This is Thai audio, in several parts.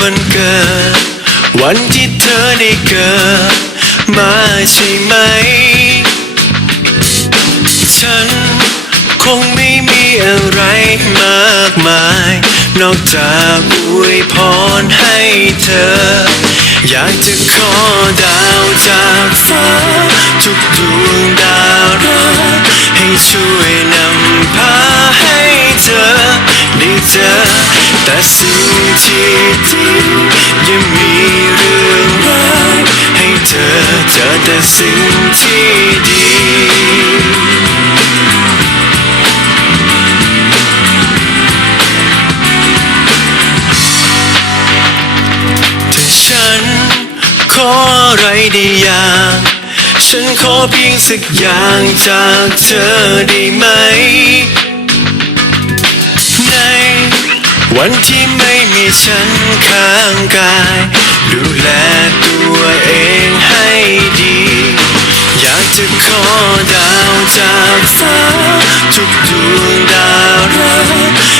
วันเกิด วันที่เธอได้เกิด มาใช่ไหม ฉันคงไม่มีอะไรมากมาย นอกจากอวยพรให้เธอ อยากจะขอดาวจากฟ้า แต่สิ่งที่ดียังมีเรื่องร้ายให้เธอเจอแต่สิ่งที่ดีถ้าฉันขออะไรได้อย่างฉันขอเพียงสักอย่างจากเธอได้ไหม วันที่ไม่มีฉันข้างกาย ดูแลตัวเองให้ดี อยากจะขอดาวจากฟ้า ทุกดวงดาวรัก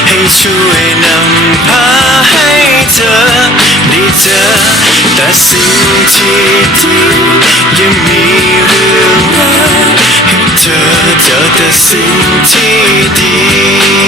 ให้ช่วยนำพาให้เธอได้เจอแต่สิ่งที่ดียังมีเรื่องรายให้เธอเจอแต่สิ่งที่ดี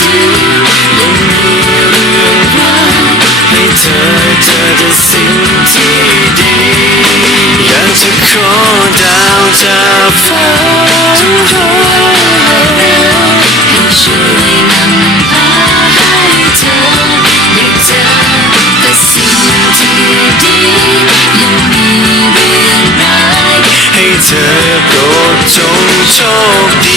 ดียังมีเรื่องร้าให้เธอเจอแต่สิ่งที่ดีอยากจะขอดาวจากฟ้าให้ช่วยนำพาให้เธอได้เจอแต่สิ่งที่ดียังมีเรื่องร้ายให้เธอโปรดจงโชค